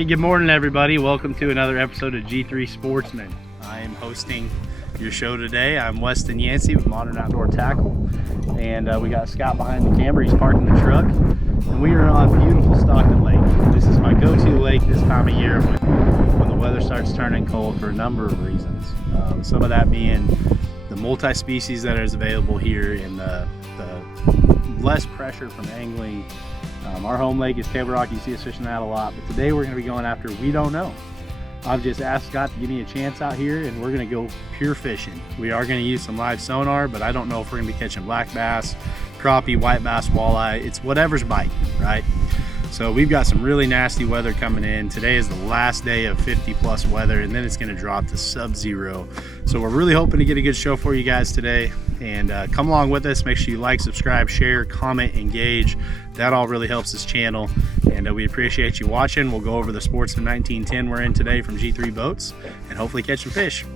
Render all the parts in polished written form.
Hey, good morning everybody. Welcome to another episode of G3 Sportsman. I am hosting your show today. I'm Westin Yancey with Modern Outdoor Tackle. And we got Scott behind the camera. He's parking the truck. And we are on beautiful Stockton Lake. This is my go-to lake this time of year when the weather starts turning cold for a number of reasons. Some of that being the multi-species that is available here and the less pressure from angling. Our home lake is Table Rock. You see us fishing that a lot, but today we're going to be going after we don't know. I've just asked Scott to give me a chance out here and we're going to go pure fishing. We are going to use some live sonar, but I don't know if we're going to be catching black bass, crappie, white bass, walleye. It's whatever's biting, right? So we've got some really nasty weather coming in. Today is the last day of 50+ weather, and then it's going to drop to sub-zero. So we're really hoping to get a good show for you guys today. And come along with us. Make sure you like, subscribe, share, comment, engage. That all really helps this channel. And we appreciate you watching. We'll go over the Sportsman 1910 we're in today from G3 Boats and hopefully catch some fish.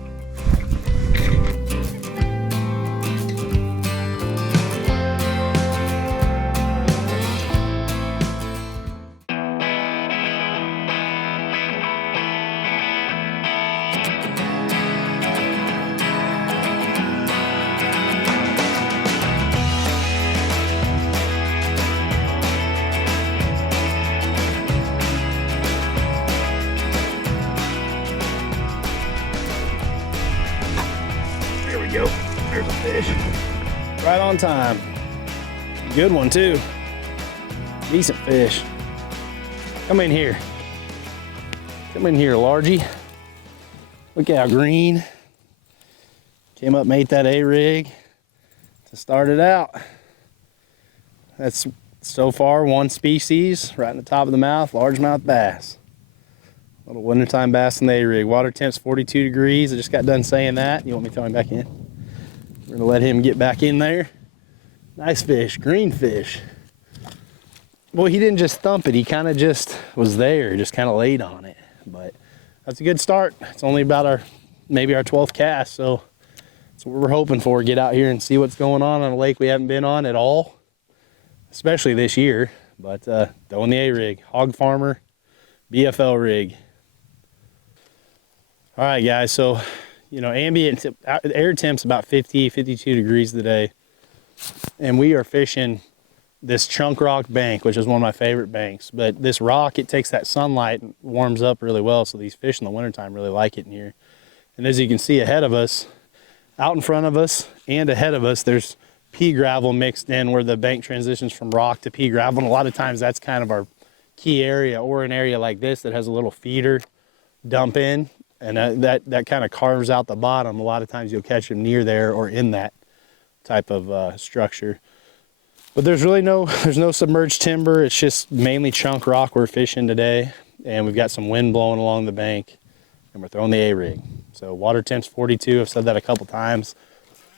Go. There's a fish. Right on time. Good one too. Decent fish. Come in here. Come in here, largie. Look how green. Came up, made that A-rig to start it out. That's so far one species right in the top of the mouth, largemouth bass. Little wintertime bass in the A-rig. Water temp's 42 degrees. I just got done saying that. You want me to throw him back in? We're gonna let him get back in there. Nice fish, green fish. Well, he didn't just thump it. He kind of just was there, just kind of laid on it. But that's a good start. It's only about maybe our 12th cast. So that's what we're hoping for. Get out here and see what's going on a lake we haven't been on at all, especially this year. But throwing the A-rig, hog farmer, BFL rig. All right, guys, so, you know, ambient air temp's about 50, 52 degrees today. And we are fishing this chunk rock bank, which is one of my favorite banks. But this rock, it takes that sunlight and warms up really well. So these fish in the wintertime really like it in here. And as you can see ahead of us, out in front of us and ahead of us, there's pea gravel mixed in where the bank transitions from rock to pea gravel. And a lot of times that's kind of our key area, or an area like this that has a little feeder dump in. And that kind of carves out the bottom. A lot of times you'll catch them near there or in that type of structure. But there's no submerged timber. It's just mainly chunk rock we're fishing today. And we've got some wind blowing along the bank. And we're throwing the A-rig. So water temp's 42. I've said that a couple times.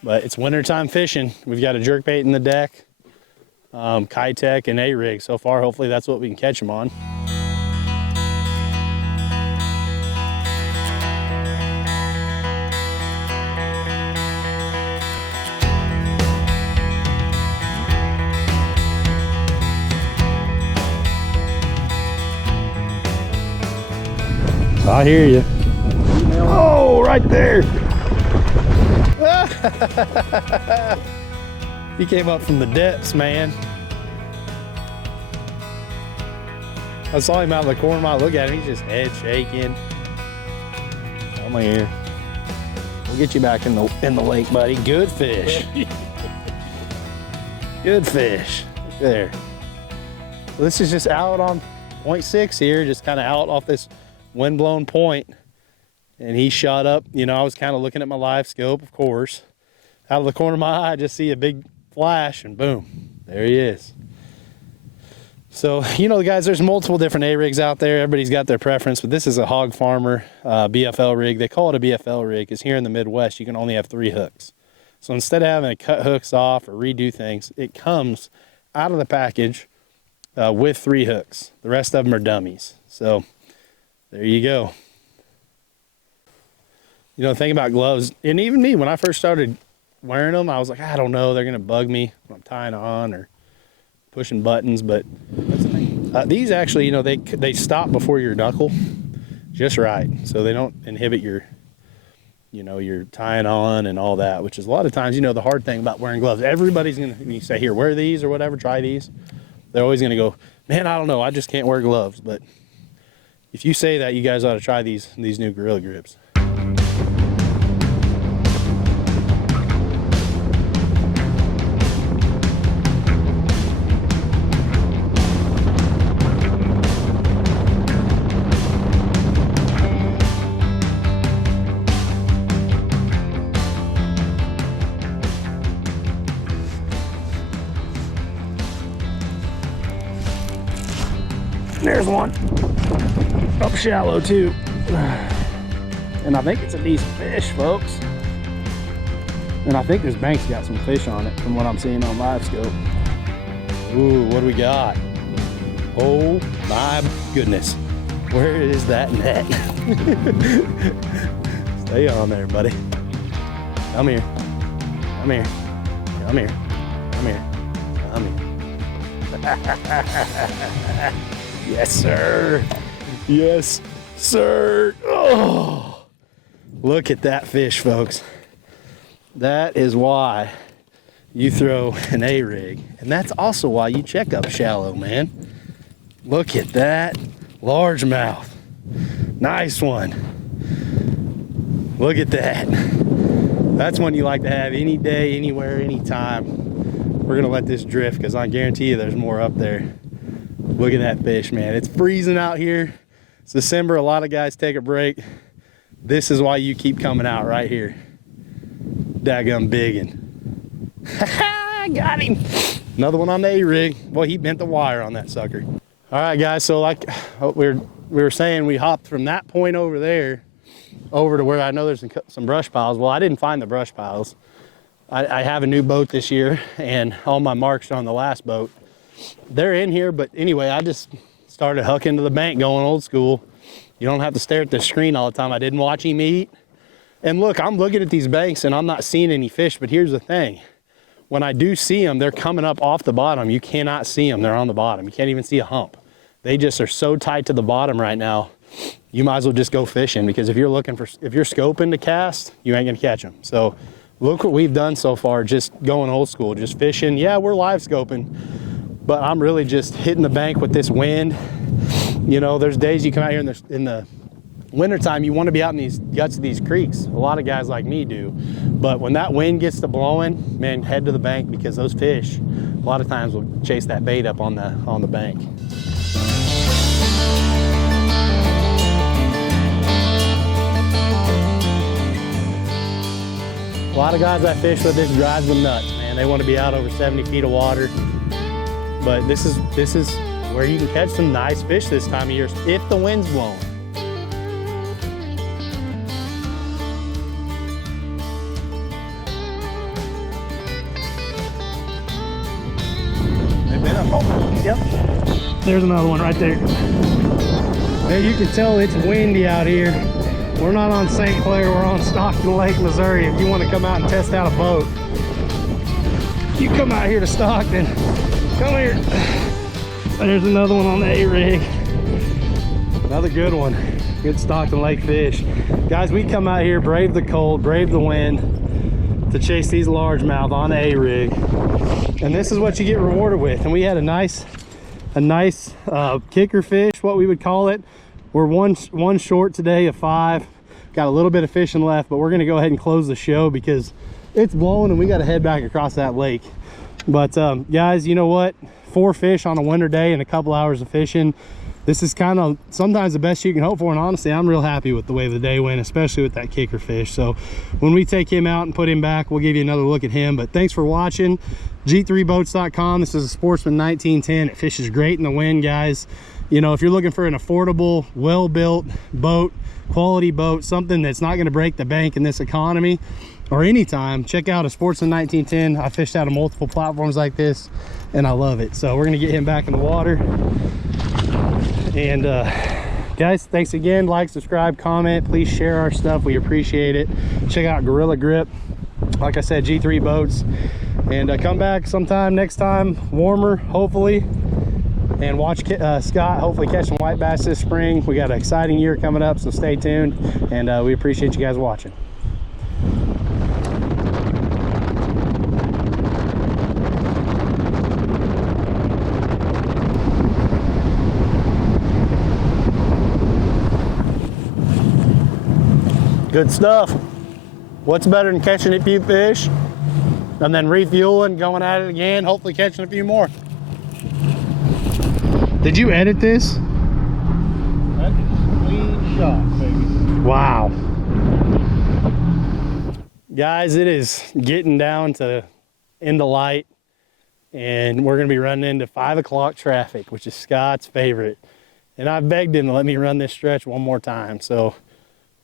But it's wintertime fishing. We've got a jerkbait in the deck, Kitech and A-rig. So far, hopefully that's what we can catch them on. I hear you. Oh, right there. He came up from the depths, man. I saw him out of the corner of my eye. Look at him, he's just head shaking. Come here. We'll get you back in the lake, buddy. Good fish. Good fish. Look there. So this is just out on 0.6 here, just kind of out off this wind-blown point, and he shot up. You know, I was kind of looking at my live scope, of course. Out of the corner of my eye, I just see a big flash, and boom, there he is. So, you know, guys, there's multiple different A-rigs out there. Everybody's got their preference, but this is a hog farmer BFL rig. They call it a BFL rig because here in the Midwest, you can only have 3 hooks. So instead of having to cut hooks off or redo things, it comes out of the package with 3 hooks. The rest of them are dummies. So there you go. You know, the thing about gloves, and even me, when I first started wearing them, I was like, I don't know, they're going to bug me when I'm tying on or pushing buttons, but what's the name? These actually, you know, they stop before your knuckle just right, so they don't inhibit your, you know, your tying on and all that, which is a lot of times, you know, the hard thing about wearing gloves. Everybody's gonna, when you say, here, wear these or whatever, try these, they're always gonna go, man, I don't know, I just can't wear gloves. But if you say that, you guys ought to try these new Gorilla Grips. There's one up shallow too, and I think it's a decent fish, folks. And I think this bank's got some fish on it from what I'm seeing on live scope. Ooh, what do we got? Oh my goodness, where is that net? Stay on there, buddy. Come here, come here, come here, come here, come here. Yes, sir. Yes, sir. Oh, look at that fish, folks. That is why you throw an A-rig. And that's also why you check up shallow, man. Look at that largemouth. Nice one. Look at that. That's one you like to have any day, anywhere, anytime. We're gonna let this drift because I guarantee you there's more up there. Look at that fish, man. It's freezing out here. It's December. A lot of guys take a break. This is why you keep coming out right here. Daggum biggin'. Got him. Another one on the A-rig. Boy, he bent the wire on that sucker. All right, guys. So like we were saying, we hopped from that point over there over to where I know there's some brush piles. Well, I didn't find the brush piles. I have a new boat this year, and all my marks are on the last boat. They're in here, but anyway, I just started hucking to the bank, going old school. You don't have to stare at the screen all the time. I didn't watch him eat. And look, I'm looking at these banks and I'm not seeing any fish, but here's the thing. When I do see them, they're coming up off the bottom. You cannot see them, they're on the bottom. You can't even see a hump. They just are so tight to the bottom right now. You might as well just go fishing, because if you're scoping to cast, you ain't gonna catch them. So look what we've done so far, just going old school, just fishing. Yeah, we're live scoping, but I'm really just hitting the bank with this wind. You know, there's days you come out here in the wintertime, you want to be out in these guts of these creeks. A lot of guys like me do. But when that wind gets to blowing, man, head to the bank, because those fish, a lot of times, will chase that bait up on the bank. A lot of guys I fish with, this drives them nuts, man. They want to be out over 70 feet of water. But this is where you can catch some nice fish this time of year if the wind's blowing. They've been up. Oh, yep. There's another one right there. There you can tell it's windy out here. We're not on St. Clair, we're on Stockton Lake, Missouri. If you want to come out and test out a boat, you come out here to Stockton. Come here. There's another one on the A-rig. Another good one. Good Stockton Lake fish. Guys, we come out here, brave the cold, brave the wind, to chase these largemouth on the A-rig. And this is what you get rewarded with. And we had a nice kicker fish, what we would call it. We're one short today of 5. Got a little bit of fishing left, but we're gonna go ahead and close the show because it's blowing and we gotta head back across that lake. But guys, you know what? 4 fish on a winter day and a couple hours of fishing. This is kind of sometimes the best you can hope for, and honestly, I'm real happy with the way the day went, especially with that kicker fish. So when we take him out and put him back, we'll give you another look at him. But thanks for watching. G3boats.com. This is a Sportsman 1910. It fishes great in the wind, guys. You know, if you're looking for an affordable, well-built boat, quality boat, something that's not going to break the bank in this economy or anytime, check out a Sportsman 1910. I fished out of multiple platforms like this and I love it. So we're going to get him back in the water. And guys, thanks again. Like, subscribe, comment, please share our stuff. We appreciate it. Check out Gorilla Grip, like I said, G3 boats. And come back sometime next time, warmer hopefully, and watch Scott hopefully catch some white bass this spring. We got an exciting year coming up, so stay tuned, and we appreciate you guys watching. Good stuff. What's better than catching a few fish and then refueling, going at it again, hopefully catching a few more. Did you edit this? That is clean shot, baby. Wow. Guys, it is getting down to into light, and we're gonna be running into 5 o'clock traffic, which is Scott's favorite. And I begged him to let me run this stretch one more time. So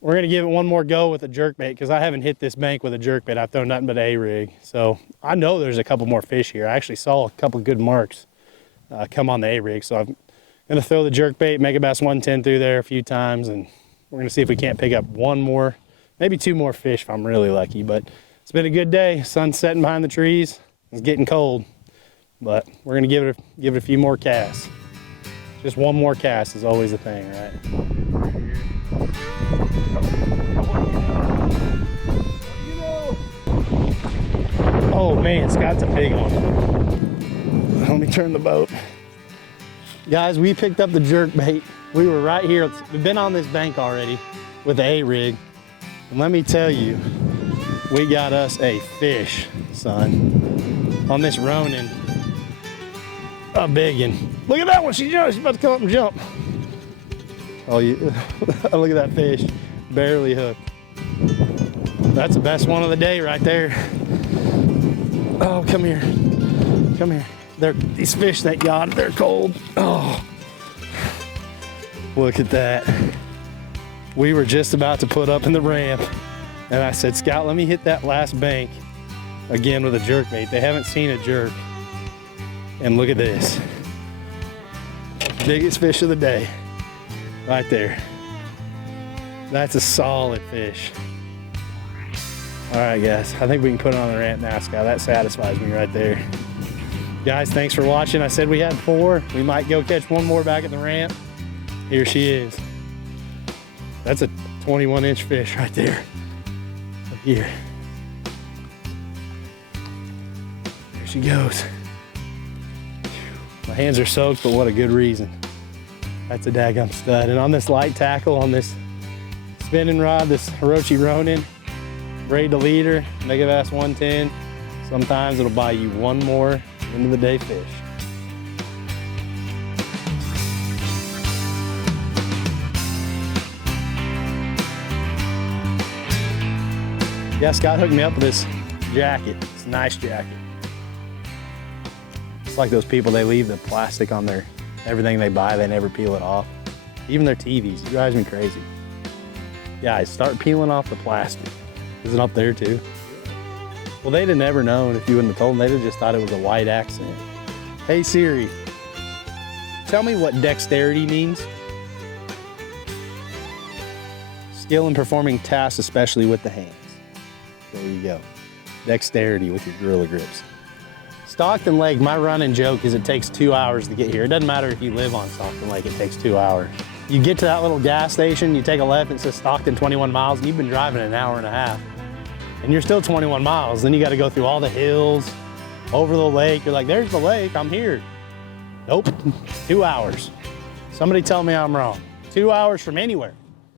we're gonna give it one more go with a jerkbait, because I haven't hit this bank with a jerkbait. I've thrown nothing but A-rig. So I know there's a couple more fish here. I actually saw a couple good marks come on the A-rig. So I'm gonna throw the jerkbait, Megabass 110 through there a few times, and we're gonna see if we can't pick up one more, maybe 2 more fish if I'm really lucky. But it's been a good day. Sun's setting behind the trees. It's getting cold, but we're gonna give it a few more casts. Just one more cast is always the thing, right? Oh man, Scott's a big one. Let me turn the boat. Guys, we picked up the jerkbait. We were right here. We've been on this bank already with the A-rig. And let me tell you, we got us a fish, son, on this Ronin. A big one. Look at that one, she's about to come up and jump. Oh, look at that fish, barely hooked. That's the best one of the day right there. Oh, come here, come here. These fish, thank God, they're cold. Oh, look at that. We were just about to put up in the ramp, and I said, Scott, let me hit that last bank again with a jerkbait. They haven't seen a jerk. And look at this. Biggest fish of the day. Right there. That's a solid fish. All right, guys. I think we can put it on the ramp now, Scott. That satisfies me right there. Guys, thanks for watching. I said we had 4. We might go catch one more back at the ramp. Here she is. That's a 21-inch fish right there. Up here. There she goes. My hands are soaked, but what a good reason. That's a daggum stud. And on this light tackle, on this spinning rod, this Hirochi Ronin, braid to leader, Megabass 110, sometimes it'll buy you one more end of the day fish. Yeah, Scott hooked me up with this jacket. It's a nice jacket. It's like those people, they leave the plastic on their everything they buy, they never peel it off. Even their TVs, it drives me crazy. Guys, start peeling off the plastic. Is it up there too? Well, they'd have never known if you wouldn't have told them. They'd have just thought it was a white accent. Hey Siri, tell me what dexterity means. Skill in performing tasks, especially with the hands. There you go. Dexterity with your Gorilla Grips. Stockton Lake, my running joke is it takes 2 hours to get here. It doesn't matter if you live on Stockton Lake, it takes 2 hours. You get to that little gas station, you take a left and it says Stockton 21 miles, and you've been driving an hour and a half. And you're still 21 miles. Then you got to go through all the hills, over the lake. You're like, there's the lake, I'm here. Nope, 2 hours. Somebody tell me I'm wrong. 2 hours from anywhere.